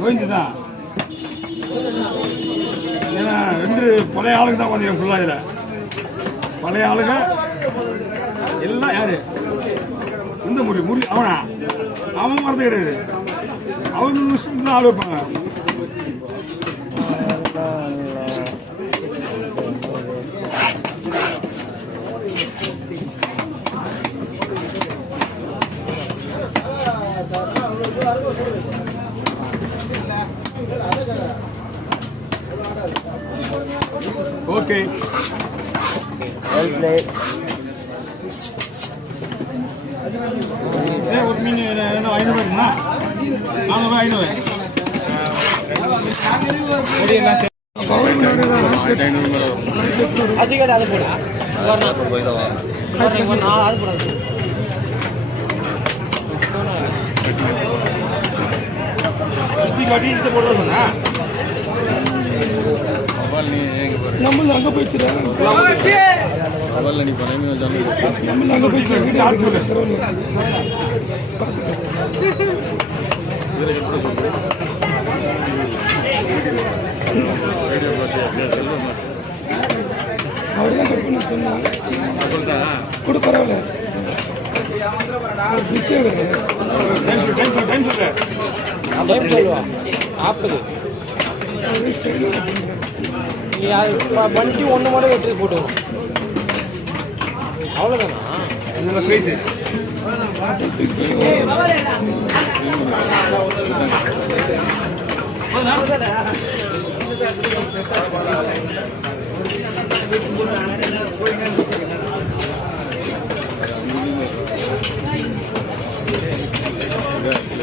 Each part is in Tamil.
கோவிந்துதான் ஏன்னா 2 பழைய ஆளுங்க தான் கொஞ்சம் ஃபுல்லாக இதில் பழைய ஆளுங்க எல்லாம் யாரு இந்த முடி அவன் மறந்து கிடையாது அவங்க தான் ஆள் வைப்பாங்க. ஓகே ஒரு மீன் என்ன 500 ரூபாய்க்குமா 400 நம்ம அங்கே போயிடுச்சு நம்ம அங்கே போயிடுச்சு கூட பரவாயில்ல வண்டி ஒன்று மட்டும் எடுத்து போட்டுக்கணும் அவ்வளோதானா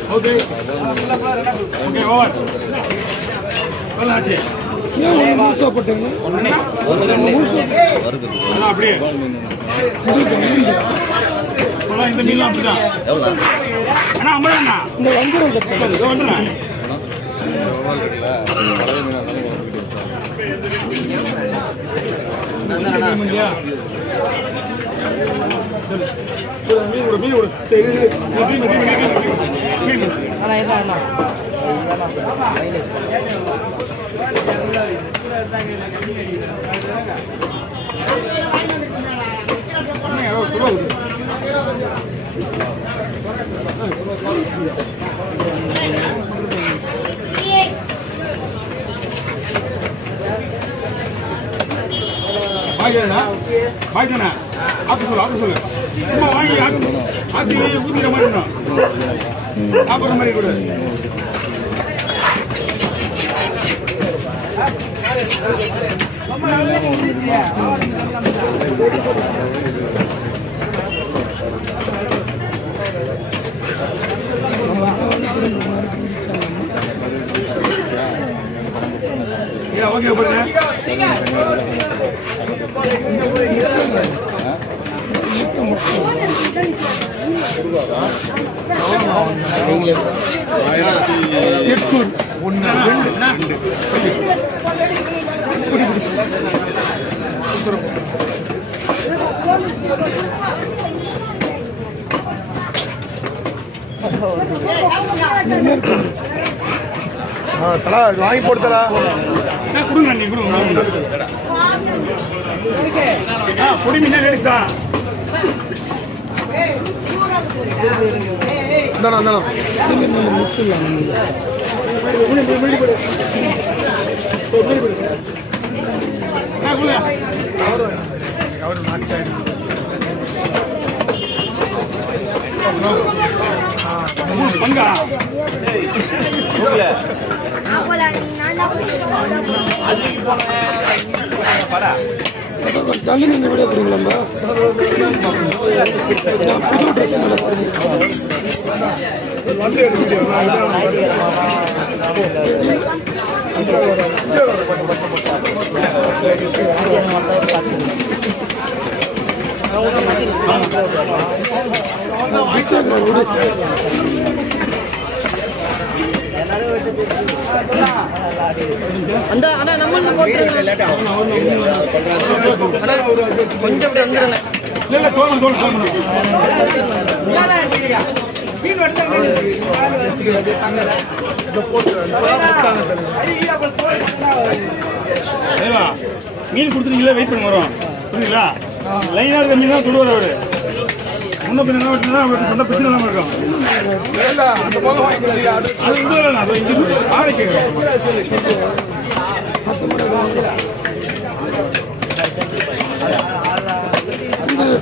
ஓகே ஓகே ஓவர் அப்படியே இந்த மீன் அப்படிதான் ஆனா 50 இந்த வந்துடுறேன் பாய்ச்சனா ஆக்கு சொல்லு சும்மா வாங்கி ஆக்கி ஊதிக்கிற மாதிரி சாப்பிட்ற மாதிரி கூட ஓகே தலா வாங்கி போடுத்தலா கொடுங்க நீ கொடுங்க பொடி மீன் லேடிஸ் தான் பங்கா தள்ளி நின்று விட போறீங்களா புது அந்த அண்ணா நம்ம கொஞ்சம் வந்துடுறேன். இல்லை தோணும் தோணும் தோணும் மீன் கொடுத்துட்டீங்களா? வெயிட் பண்ண வரோம் புரியுங்களா? லைனாக இருக்க மீன் தான் தொடுவார் அவரு. முன்ன பின்ன என்ன வெட்டினா அவருக்கு சொந்த பிரச்சனை இல்லாமல் இருக்கும். அது இது அது இங்கே ஆடை கேட்குறேன்.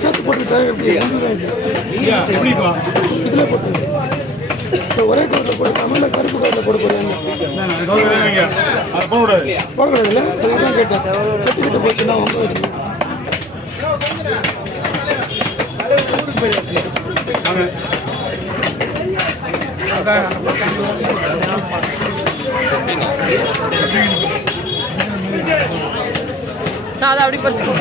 சேர்த்து போட்டு எப்படிப்பா இதில் போட்டு ஒரே கலரில் போட்டு தமிழில் கருப்பு கலரில் போட போடுறாங்க. அது போடக்கூடாது போடக்கூடாது இல்லை அதுதான் கேட்டேன். கட்டிக்கிட்டு போச்சுன்னா அதை அப்படி பறிச்சுக்கோ.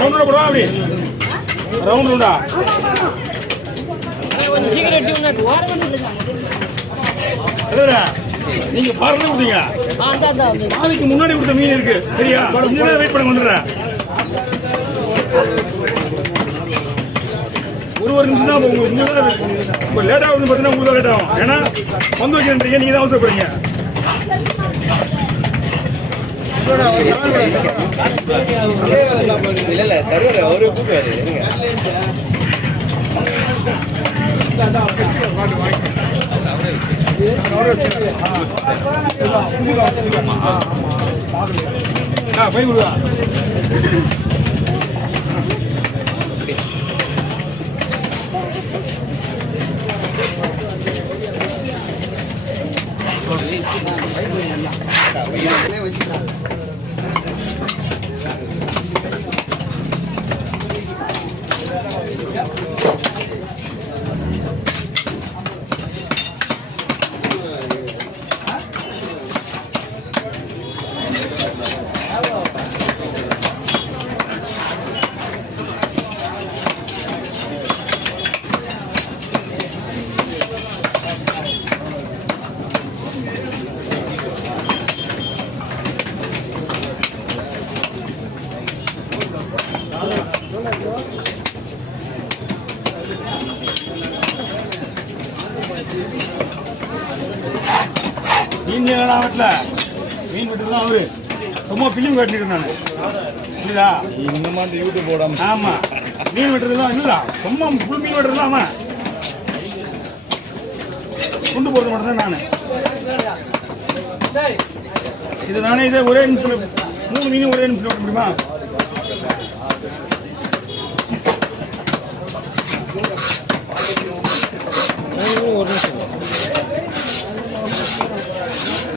ரவுண்ட் போடுவா அப்படி ரவுண்ட் ரவுண்டா நீங்க பறந்து விட்டீங்க. நாளைக்கு முன்னாடி கொடுத்த மீன் இருக்கு சரியா? வெயிட் பண்ண வந்துடுறேன். ஒரு நிமிஷம் தான் உங்களுக்கு லேட் ஆகுதுன்னு பார்த்தீங்கன்னா உங்களுக்கு லேட் ஆகும். ஏன்னா வந்து வைக்கிறீங்க நீங்க தான் அவசரப்படுறீங்க. போய் கொடுவா மீன் வீட்டில் மீன் வீட்டுக்கு தான் அவரு சும்மா பிலிம் கட்டிட்டு நான் இல்லையா? இன்னமா அந்த யூடியூப் போடாம ஆமாம் மீன் வெட்டுறது தான் இல்லைடா சும்மா ஃபுல் மீன் வெட்டுறது தான் அவன் கொண்டு போகிறது மட்டும் தான் நான் இது நானே இதே ஒரே நிமிஷம் 3 மீன் ஒரே நிமிஷம் வெட்ட முடியுமா? ஒரு நிமிஷம்